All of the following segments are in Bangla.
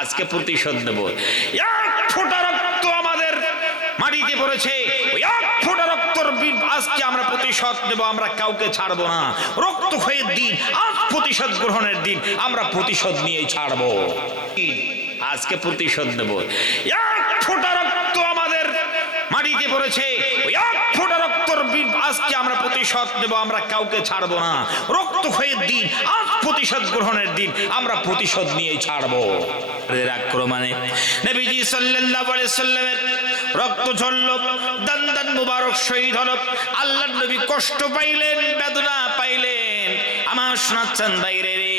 আজকে প্রতিশোধ নেব। এক ফোঁটা রক্ত আমাদের মাটিতে পড়েছে, এক ফোঁটা রক্তর আজকে আমরা প্রতিশোধ নেব। আমরা কাউকে ছাড়বো না। রক্তক্ষয়ের দিন, আজ প্রতিশোধ গ্রহণের দিন। আমরা প্রতিশোধ নিয়েই ছাড়বো। আজকে প্রতিশোধ নেব। এক ফোঁটা রক্ত আমাদের মাটিতে পড়েছে, এক ফোঁটা রক্তর আজকে আমরা প্রতিশোধ নেব। আমরা কাউকে ছাড়বো না। রক্তক্ষয়ের দিন, আজ প্রতিশোধ গ্রহণের দিন। আমরা প্রতিশোধ নিয়েই ছাড়বো। আক্রমণে নবীজি সাল্লাল্লাহু আলাইহি সাল্লামের রক্ত ঝরল, দান মুবারক শহীদ হল। আল্লাহর নবী কষ্ট পাইলেন, বেদনা পাইলেন। আমার শোনাচ্ছেন বাইরে রে,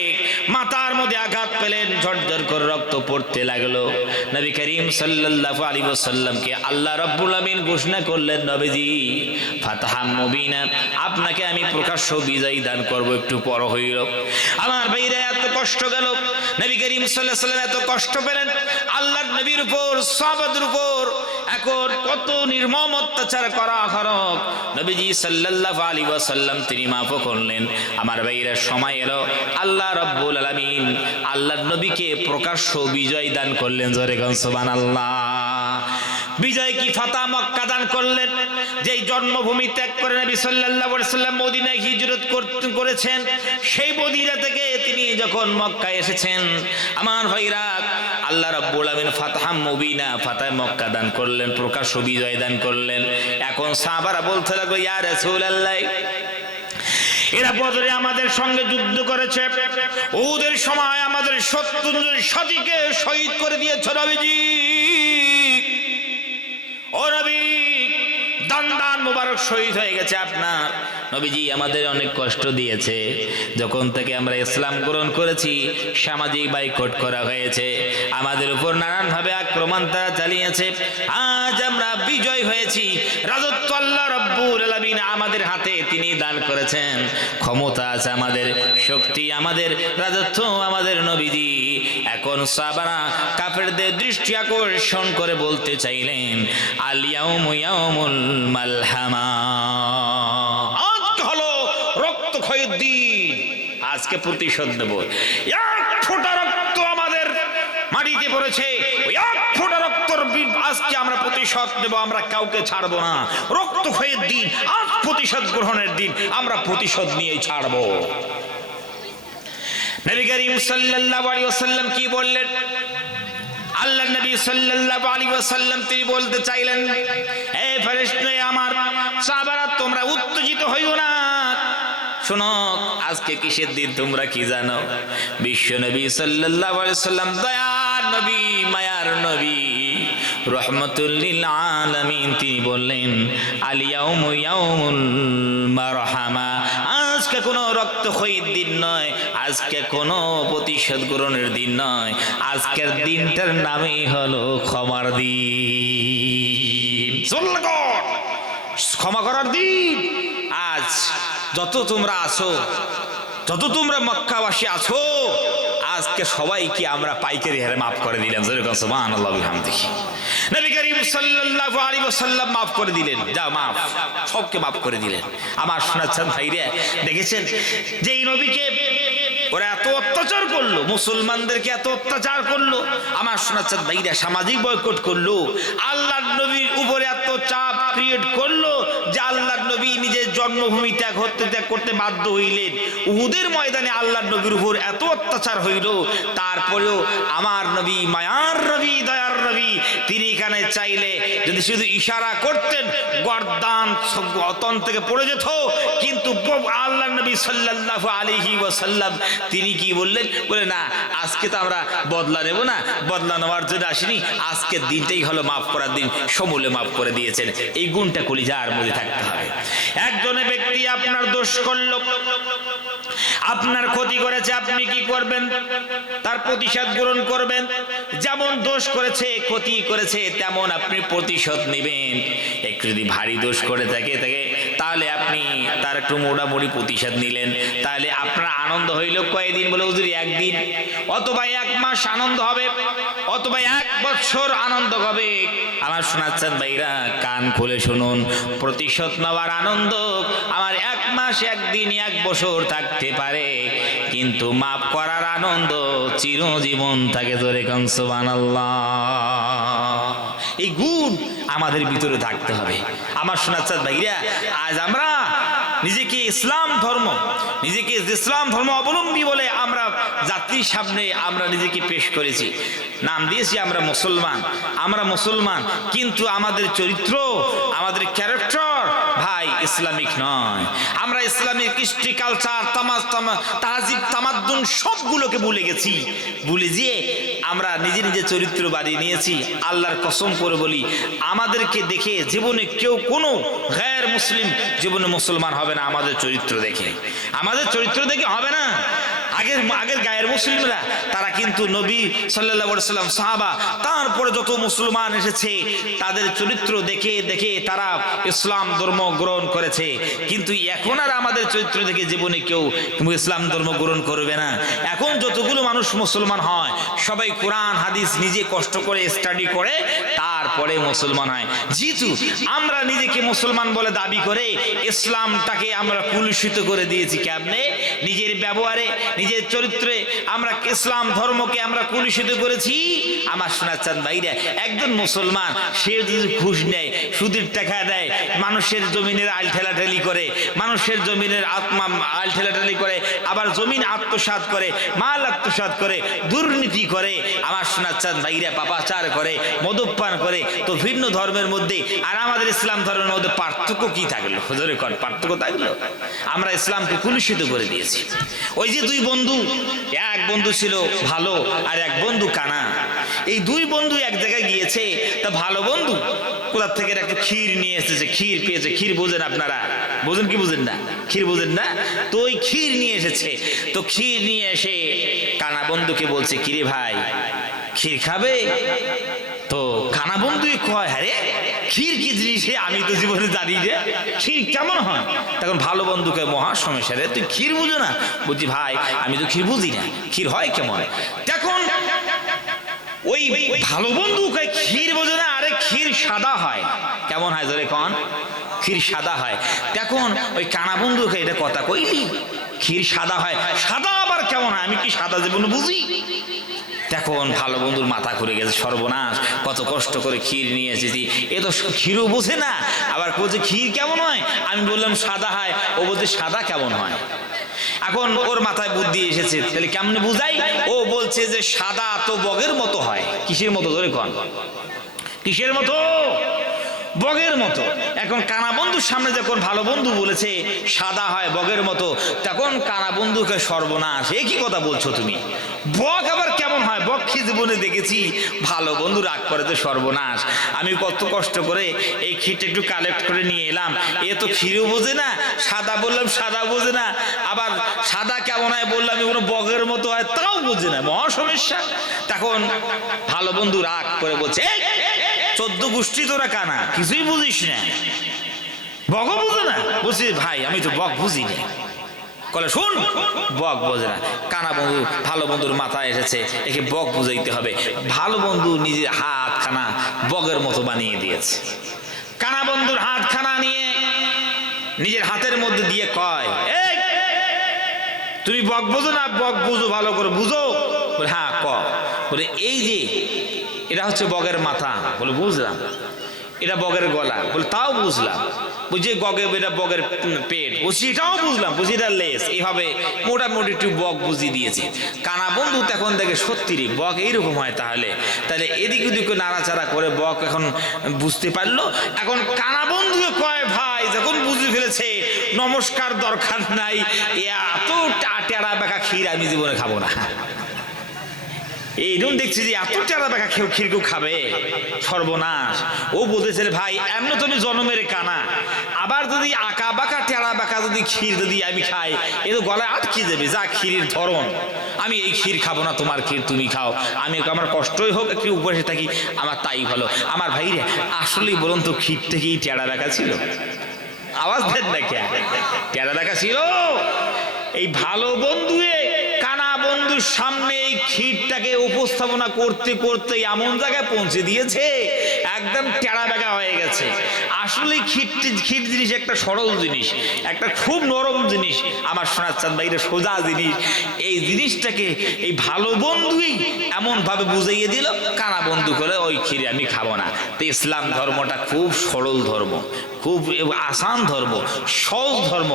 মাথার মধ্যে আঘাত পেলেন, ঝরঝর করে রক্ত পড়তে লাগলো। নবী করিম সাল্লাল্লাহু আলাইহি ওয়াসাল্লামকে আল্লাহ রাব্বুল আমিন ঘোষণা করলেন, নবীজি ফাতহাম মুবিনা, আপনাকে আমি প্রকাশ্য বিজয় দান করব। একটু পর হইল। আমার ভাইরা এত কষ্ট গেল, নবী করিম সাল্লাল্লাহু আলাইহি ওয়াসাল্লাম এত কষ্ট পেলেন আল্লাহর নবীর উপর, সাহাবাদের উপর। এখন কত নির্মম অত্যাচার করা হরক, নবীজি সাল্লাল্লাহু আলাইহি ওয়াসাল্লাম তিনি মাফ করলেন। আমার ভাইরা সময় এলো, আল্লাহ রাব্বুল আলামিন আল্লাহর নবীকে প্রকাশ্য বিজয় দান করলেন। জোরে গান সুবহানাল্লাহ। বিজয় কি ফাতা মক্কা দান করলেন। যেই জন্মভূমি ত্যাগ করে নবী সাল্লাল্লাহু আলাইহি ওয়াসাল্লাম মদিনায় হিজরত করেছেন, সেই মদিনা থেকে তিনি যখন মক্কায় এসেছেন, আমার ভাইরা আল্লাহ রাব্বুল আমিন ফাতহাম মুবিনা, ফাতাহ মক্কা দান করলেন, প্রকাশ্য বিজয় দান করলেন। এখন সাহাবারা বলতে লাগলো, ইয়া রাসূলুল্লাহ, এরা বদরে আমাদের সঙ্গে যুদ্ধ করেছে, উহুদের সময় আমাদের ৭০ জন সাথীকে শহীদ করে দিয়েছে নবীজি। ও নবী, দান মুবারক শহীদ হয়ে গেছে আপনার। নবীজি আমাদের অনেক কষ্ট দিয়েছে। যখন থেকে আমরা ইসলাম গ্রহণ করেছি, সামাজিক বাইকট করা হয়েছে, আমাদের উপর নানানভাবে আক্রমণ তারা চালিয়েছে। আজ আমরা বিজয় হয়েছি। রাজত্ব আল্লাহ রাব্বুল আলামিন আমাদের হাতে তিনি দান করেছেন। ক্ষমতা আছে আমাদের, শক্তি আমাদের, রাজত্ব আমাদের নবীজি। এখন সাহাবারা কাফেরদের দৃষ্টি আকর্ষণ করে বলতে চাইলেন, আল ইয়াউমু ইয়াউমুল মালহামা, আজকে হলো রক্তক্ষয়ের দিন। আজকে প্রতিশোধ নেব। এক ফোঁটা রক্ত আমাদের মাটিতে পড়েছে, এক ফোঁটা রক্তর আজকে আমরা প্রতিশোধ নেব। আমরা কাউকে ছাড়বো না। রক্তক্ষয়ের দিন, আজ প্রতিশোধ গ্রহণের দিন। আমরা প্রতিশোধ নিয়েই ছাড়বো। নবী করিম সাল্লাল্লাহু আলাইহি ওয়াসাল্লাম কি বললেন? আল্লাহ নবী সাল্লাল্লাহু আলাইহি ওয়াসাল্লাম তিনি বলতে চাইলেন, হে ফেরেশতা আমার সাহাবারা, তোমরা উত্তেজিত হইও না। শোনো, আজকে কিসের দিন তোমরা কি জানো? বিশ্ব নবী সাল্লাল্লাহু আলাইহি ওয়াসাল্লাম, দয়ার নবী, মায়ার নবী, রহমাতুল লিল আলামিন, তিনি বললেন, আল ইয়াউমু ইয়াউমুল মারহামা, আজকে কোনো রক্তক্ষয়ীর দিন নয়, আজকে কোনো প্রতিশোধ গ্রহণের দিন নয়। আজকের দিনটার নামই হলো ক্ষমার দিন। ক্ষমা করার দিন। আজ যত তোমরা আছো, যত তোমরা মক্কাবাসী আছো, আজকে সবাইকে আমরা পাইকারি হারে মাফ করে দিলাম। সুবহানাল্লাহ বিহামদিহি। নবী করিম সাল্লাল্লাহু আলাইহি ওয়াসাল্লাম মাফ করে দিলেন। যাও মাফ, সবকে মাফ করে দিলেন। আমার শোনাচ্ছেন ভাইরা, দেখেছেন যে এই নবীকে ওরা এত অত্যাচার করলো, মুসলমানদেরকে এত অত্যাচার করলো, আমার শোনাচ্ছেন ভাইরা, সামাজিক বয়কট করলো, আল্লাহর নবীর উপরে এত চাপ ক্রিয়েট করলো যে আল্লাহর নবী নিজের জন্মভূমি ত্যাগ করতে বাধ্য হইলেন। উহুদের ময়দানে আল্লাহর নবীর উপর এত অত্যাচার হইল, তারপরেও আমার নবী, মায়ার নবী, দয়ার নবী, তিনি এখানে চাইলে যদি শুধু ইশারা করতেন, গর্দান অতন থেকে পড়ে যেত। কিন্তু আল্লাহর নবী সাল্লাল্লাহু আলাইহি ওয়াসাল্লাম তিনি কি বললেন? বলে না, আজকে তো আমরা বদলা নেব না, বদলা নেওয়ার জন্য আসিনি, আজকের দিনটাই হলো মাফ করার দিন। সমূলে মাফ করে দিয়েছেন। এই গুণটা কলিজার মধ্যে থাকতে হবে। একজনের ব্যক্তি আপনার দোষ করলো, আপনার ক্ষতি করেছে, আপনি কি করবেন? তার প্রতিশোধ গ্রহণ করবেন। যেমন দোষ করেছে, ক্ষতি করেছে, তেমন আপনি প্রতিশোধ নেবেন। একটু যদি ভারী দোষ করে থাকে তাহলে আপনি তার একটু মোটামুটি প্রতিশোধ নিলেন, তাহলে আপনার আনন্দ হইল কয়েকদিন? বলে হুজুর একদিন, অথবা 1 মাস আনন্দ হবে, অথবা 1 বছর আনন্দ হবে। আমার শোনাচ্ছেন ভাইরা, কান খুলে শুনুন, প্রতিশোধ নেওয়ার আনন্দ আমার 1 মাস, 1 দিন, 1 বছর থাকতে পারে, কিন্তু মাফ করার আনন্দ চিরজীবন থাকে। জোরে কান সুবহানাল্লাহ। এই গুণ আমাদের ভিতরে থাকতে হবে। আমার শোনাচ্ছেন ভাইরা, আজ আমরা নিজেকে ইসলাম ধর্ম অবলম্বী বলে আমরা জাতির সামনে আমরা নিজেকে পেশ করেছি, নাম দিয়েছি আমরা মুসলমান, কিন্তু আমাদের চরিত্র, আমাদের ক্যারেক্টার ভাই ইসলামিক নয়। আমরা ইসলামিক কৃষ্টি, কালচার, তাহজিব, তামাদ্দুন সবগুলোকে ভুলে গেছি। ভুলে গিয়ে আমরা নিজে চরিত্র বানিয়ে নিয়েছি। আল্লাহর কসম করে বলি, আমাদেরকে দেখে জীবনে কেউ কোনো গায়ের মুসলিম জীবনে মুসলমান হবে না। আমাদের চরিত্র দেখে হবে না। আগের গায়ের মুসলিমরা তারা কিন্তু নবী সাল্লাল্লাহু আলাইহি ওয়াসাল্লাম, সাহাবা, তারপরে যত মুসলমান এসেছে তাদের চরিত্র দেখে দেখে তারা ইসলাম ধর্ম গ্রহণ করেছে। কিন্তু এখন আর আমাদের চরিত্র দেখে জীবনে কেউ ইসলাম ধর্ম গ্রহণ করবে না। এখন যতগুলো মানুষ মুসলমান হয় সবাই কোরআন হাদিস নিজে কষ্ট করে স্টাডি করে তারপরে মুসলমান হয়। যেহেতু আমরা নিজেকে মুসলমান বলে দাবি করে ইসলামটাকে আমরা কুলুষিত করে দিয়েছি। কেমনে? নিজের ব্যবহারে, নিজের চরিত্রে আমরা ইসলাম ধর্মকে আমরা কুলুষিত করেছি। আমার শোনাচ্ছেন ভাইরা, একজন মুসলমান সে যদি ঘুষ নেয়, সুদের টাকা দেয়, মানুষের জমিনের আল ঠেলাঠেলি করে, মানুষের জমিনের আল ঠেলাঠেলি করে, আবার জমিন আত্মসাৎ করে, মাল আত্মসাৎ করে, দুর্নীতি করে, আমার শোনাচ্ছেন ভাইরা পাপাচার করে, মদ্যপান করে, তো ভিন্ন ধর্মের মধ্যে আর আমাদের ইসলাম ধর্মের মধ্যে পার্থক্য কি থাকলো? হুজুরে কোন পার্থক্য থাকলো? আমরা ইসলামকে কুলুষিত করে দিয়েছি। ওই যে 2 বন্ধু, এক বন্ধু ছিল ভালো আর এক বন্ধু কানা। এই 2 বন্ধু এক জায়গায় গিয়েছে। তা ভালো বন্ধু কোথা থেকে একটু ক্ষীর নিয়ে এসেছে, ক্ষীর পেয়েছে। ক্ষীর বোঝেন আপনারা? বোঝেন কি বোঝেন না? ক্ষীর বোঝেন না? তো ওই ক্ষীর নিয়ে এসেছে। তো ক্ষীর নিয়ে এসে কানা বন্ধুকে বলছে, কিরে ভাই ক্ষীর খাবে? তো কানা বন্ধু কয়, আরে ক্ষীর কি জিনিস আমি তো জীবনে জানি যে, ক্ষীর কেমন হয়? তখন ভালো বন্ধুকে, মহা সমস্যা রে, তুই ক্ষীর বুঝো না? বলছি ভাই আমি তো ক্ষীর বুঝি না, ক্ষীর হয় কেমন? তখন ওই ভালো বন্ধু কয়, ক্ষীর বোঝো না? আরে ক্ষীর সাদা হয়। কেমন হয় জোরে কন? ক্ষীর সাদা হয়। তখন ওই কানা বন্ধুকে, এটা কথা কইলি, ক্ষীর সাদা হয়, সাদা আবার কেমন হয়? আমি কি সাদা জীবনে বুঝি? তখন ভালো বন্ধুর মাথা ঘুরে গেছে, সর্বনাশ, কত কষ্ট করে ক্ষীর নিয়ে এসেছি, এ তো ক্ষীরও বোঝে না, আবার বলছে ক্ষীর কেমন হয়? আমি বললাম সাদা হয়, ও বলছে সাদা কেমন হয়? এখন ওর মাথায় বুদ্ধি এসেছে, তাহলে কেমনে বুঝাই? ও বলছে যে সাদা তো বগের মতো হয়। কিসের মতো ধরে কন? কিসের মতো? বগের মতো। এখন কানা বন্ধুর সামনে যখন ভালো বন্ধু বলেছে সাদা হয় বগের মতো, তখন কানা বন্ধুকে, সর্বনাশ, এ কি কথা বলছো তুমি? বগ আবার কেমন হয়? বগ কি জীবনে দেখেছি? ভালো বন্ধু রাগ করে, তো সর্বনাশ, আমি কত কষ্ট করে এই ক্ষীরটা একটু কালেক্ট করে নিয়ে এলাম, এ তো ক্ষীরও বোঝে না, সাদা বললাম সাদা বোঝে না, আবার সাদা কেমন হয় বললাম কোনো বগের মতো হয়, তাও বোঝে না, মহা সমস্যা। তখন ভালো বন্ধু রাগ করে বলছে, 14 গোষ্ঠী তোরা কানা, কিছুই বুঝিস না, বগ বুঝো না? বলছি ভাই আমি তো বগ বুঝি না। কলে শোন, বগ বোঝে না। কানা বন্ধু ভালো বন্ধুর মাথায় এসেছে, একে বগ বুঝাইতে হবে। ভালো বন্ধু নিজের হাতখানা বগের মতো বানিয়ে দিয়েছে। কানা বন্ধুর হাতখানা নিয়ে নিজের হাতের মধ্যে দিয়ে কয়, এই তুমি বগ বোঝো না? বগ বুঝো, ভালো করে বুঝো। বলে হ্যাঁ ক। বলে এই যে এটা হচ্ছে বগের মাথা। বলে বুঝলাম। এটা বগের গলা। বলে তাও বুঝলাম। বুঝি গগে এটা বগের পেট। বুঝছি এটাও বুঝলাম। বুঝি এটা লেস। এইভাবে মোটামুটি একটু বগ বুঝিয়ে দিয়েছি। কানা বন্ধু তখন দেখে সত্যি রে বগ এইরকম হয়, তাহলে এদিক ওদিকে নাড়াচাড়া করে বগ এখন বুঝতে পারলো। এখন কানা বন্ধুকে কয়, ভাই যখন বুঝে ফেলেছে নমস্কার দরকার নাই, এত টেরা বেঁকা ক্ষীর আমি জীবনে খাবো না। এইরকম দেখছি যে এত টেরা বেঁকা ক্ষীর কেউ খাবে? সর্বনাশ। ও বলতেছে ভাই এমন তুমি জন্মের কানা, আবার যদি আঁকা বাঁকা টেরা বাঁকা যদি ক্ষীর যদি আমি খাই, এ তো গলায় আটকে যাবে, যা ক্ষীরের ধরন। আমি এই ক্ষীর খাবো না, তোমার ক্ষীর তুমি খাও, আমার কষ্টই হোক একটু উপরে থাকি, আমার তাই ভালো। আমার ভাই রে আসলেই বলুন তো ক্ষীরটা কি টেরা বাঁকা ছিল? আওয়াজ দেন না কে টেরা দেখা ছিল এই ভালো বন্ধু কানা বন্ধুর সামনে এই ক্ষীরটাকে উপস্থাপনা করতে করতে এমন জায়গায় পৌঁছে দিয়েছে একদম টেরা বেগা হয়ে গেছে। আসলে ক্ষীর জিনিস একটা সরল জিনিস, একটা খুব নরম জিনিস, আমার সোনার চাঁদ ভাইরা সোজা জিনিস। এই জিনিসটাকে এই ভালো বন্ধুই এমন ভাবে বুঝাইয়ে দিল, কানা বন্ধু করে ওই ক্ষীর আমি খাবো না। তো ইসলাম ধর্মটা খুব সরল ধর্ম, খুব আসান ধর্ম, সহজ ধর্ম।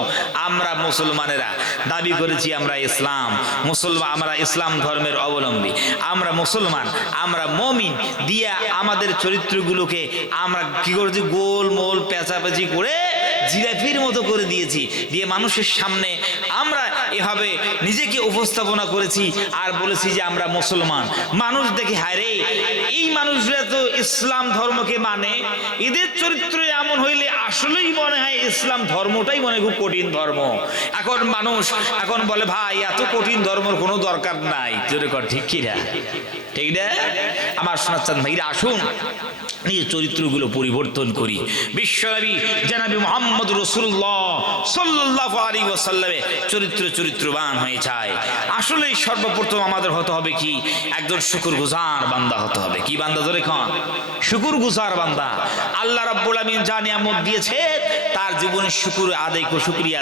আমরা মুসলমানেরা দাবি করেছি আমরা ইসলাম মুসলমান, আমরা ইসলাম ধর্মের অবলম্বী, আমরা মুসলমান, আমরা মুমিন দিয়ে আমাদের চরিত্রগুলোকে আমরা কি করেছি গোলমোল পেঁচাপেচি করে জিলাপির মতো করে দিয়েছি, দিয়ে মানুষের সামনে আমরা এভাবে নিজেকে উপস্থাপনা করেছি আর বলেছি যে আমরা মুসলমান। মানুষ দেখে হায় রে এই মানুষরা তো ইসলাম ধর্মকে মানে, এদের চরিত্র এমন হইলে আসলেই মনে হয় ইসলাম ধর্মটাই মনে খুব কঠিন ধর্ম। এখন মানুষ এখন বলে ভাই এত কঠিন ধর্মের কোনো দরকার নাই, জোরে কর ঠিক কিনা? ঠিক না? আমার সোনার চাঁদ ভাইরা আসুন নিজের চরিত্রগুলো পরিবর্তন করি। বিশ্বনবী জনাবি মুহাম্মদ রাসূলুল্লাহ সাল্লাল্লাহু আলাইহি ওয়াসাল্লামে চরিত্রবান হয়ে যায়। আসলে সর্বপ্রথম আমাদের হতে হবে কি একজন শুকরগুজার বান্দা হতে হবে। কি বান্দা ধরে খান? শুকরগুজার বান্দা। আল্লাহ রাব্বুল আমিন যা নিয়ামত দিয়েছে তার জীবনে শুকরিয়া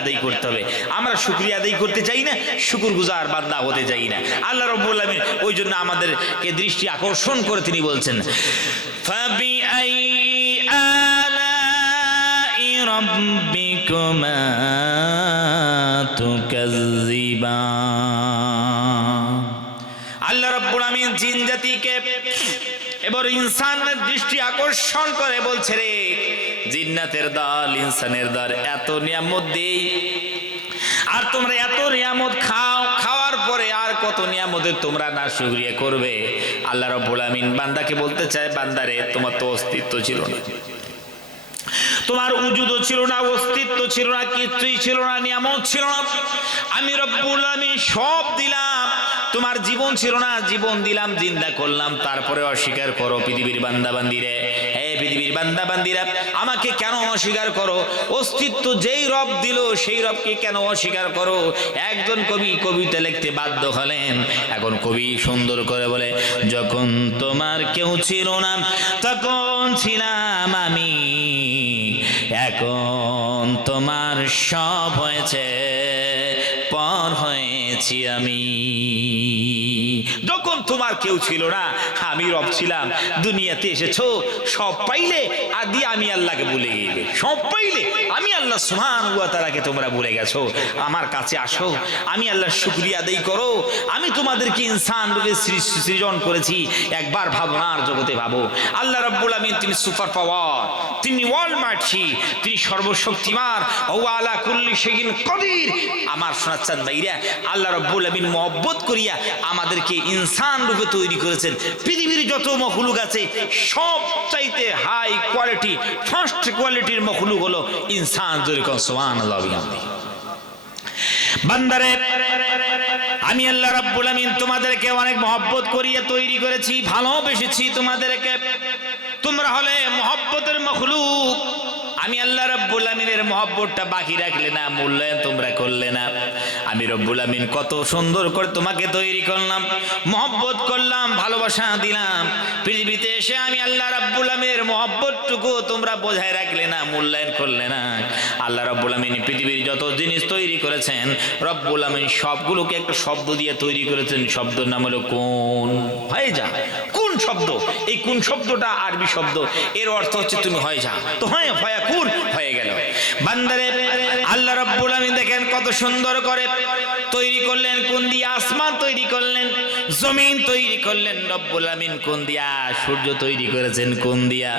আদায় করতে হবে। আমরা শুকরিয়া আদায় করতে চাই না, শুকরগুজার বান্দা হতে চাই না। আল্লাহ রাব্বুল আমিন ওই জন্য আমাদেরকে দৃষ্টি আকর্ষণ করে তিনি বলছেন فبأي آلاء ربكما تكذبان। আল্লাহ রাব্বুল আমিন জিন জাতিকে এবার ইনসানের দৃষ্টি আকর্ষণ করে বলছে রে জিন্নাতের দল ইনসানের দল এত নিয়ামত দেই আর তোমরা এত নিয়ামত খাও, খাওয়ার পরে আর কত নিয়ামতের তোমরা না শুকরিয়া করবে। আল্লাহ রাব্বুল আমিন বান্দাকে বলতে চায় বান্দারে তোমার তো অস্তিত্ব ছিল না, তোমার উজুদও ছিল না, অস্তিত্ব ছিল না, কিছুই ছিল না, নিয়ামত ছিল না। আমি রব্বুল আমিন সব দিলাম, তোমার জীবন ছিল না, জীবন দিলাম, জিন্দা করলাম, তারপরে অস্বীকার করো। পৃথিবীর বান্দাবান্দিরে, হে পৃথিবীর বান্দাবান্দিরা আমাকে কেন অস্বীকার করো? অস্তিত্ব যেই রব দিল সেই রবকে কেন অস্বীকার করো? একজন কবি কবিতা লিখতে বাধ্য হলেন। এখন কবি সুন্দর করে বলে যখন তোমার কেউ ছিল না তখন ছিলাম আমি, এখন তোমার সব হয়েছে পর হয়েছি আমি। যখন তোমার কেউ ছিল না আমি রব ছিলাম, দুনিয়াতে এসেছো সব পাইলে আর দিয়ে আমি আল্লাহকে ভুলে গেলে, সব পাইলে আমি আল্লাহ সুবহানাহু ওয়া তাআলাকে তোমরা ভুলে গেছো। আমার কাছে আসো, আমি আল্লাহর শুকরিয়া আদায় করো। আমি তোমাদেরকে ইনসান রূপে সৃজন করেছি, একবার ভাবনার জগতে ভাবো। আল্লাহ রাব্বুল আমিন তিনি সুপার পাওয়ার, তিনি অলমাইটি, তিনি সর্বশক্তিমান, ওয়া আলা কুল্লি শাইইন কদির। আমার সোনার চাঁদ ভাইরা আল্লাহ রাব্বুল আমিন মহব্বত করিয়া আমাদেরকে ইনসান রূপে তৈরি করেছেন। পৃথিবীর যত মখলুক আছে সব চাইতে হাই কোয়ালিটি, ফার্স্ট কোয়ালিটির মখলুক হলো ইনসান। জোরে কোন সুবহানাল্লাহ। বান্দারে আমি আল্লাহ রাব্বুল আমিন তোমাদেরকে অনেক মহব্বত করিয়ে তৈরি করেছি, ভালোবেসেছি তোমাদেরকে। তোমরা হলে মহব্বতের মখলুক। আমি আল্লাহ রাব্বুল আমিনের মহব্বতটা বাকি রাখলে না, মূল্যায়ন তোমরা করলে না। আমি রব্বুল আমিন কত সুন্দর করে তোমাকে তৈরি করলাম, মহব্বত করলাম, ভালোবাসা দিলাম। পৃথিবীতে এসে আমি আল্লাহ রাব্বুল আমিনের মহব্বতটুকু তোমরা বোঝায় রাখলে না, মূল্যায়ন করলে না। আল্লাহ রাব্বুল আমিন পৃথিবীর যত জিনিস তৈরি করেছেন রব্বুল আমিন সবগুলোকে একটা শব্দ দিয়ে তৈরি করেছেন। শব্দের নাম হলো কোন। হয়ে যা, কোন শব্দ। এই কোন শব্দটা আরবি শব্দ, এর অর্থ হচ্ছে তুমি হয়ে যা। তো হ্যাঁ ভয়া কুন হয়ে গেল। বান্দারে আল্লাহ রাব্বুল আমিন দেখেন কত সুন্দর করে তৈরি করলেন। কোন দিয়া? আসমান তৈরি করলেন, জমিন তৈরি করলেন রব্বুল আমিন। কোন দিয়া? সূর্য তৈরি করেছেন। কোন দিয়া?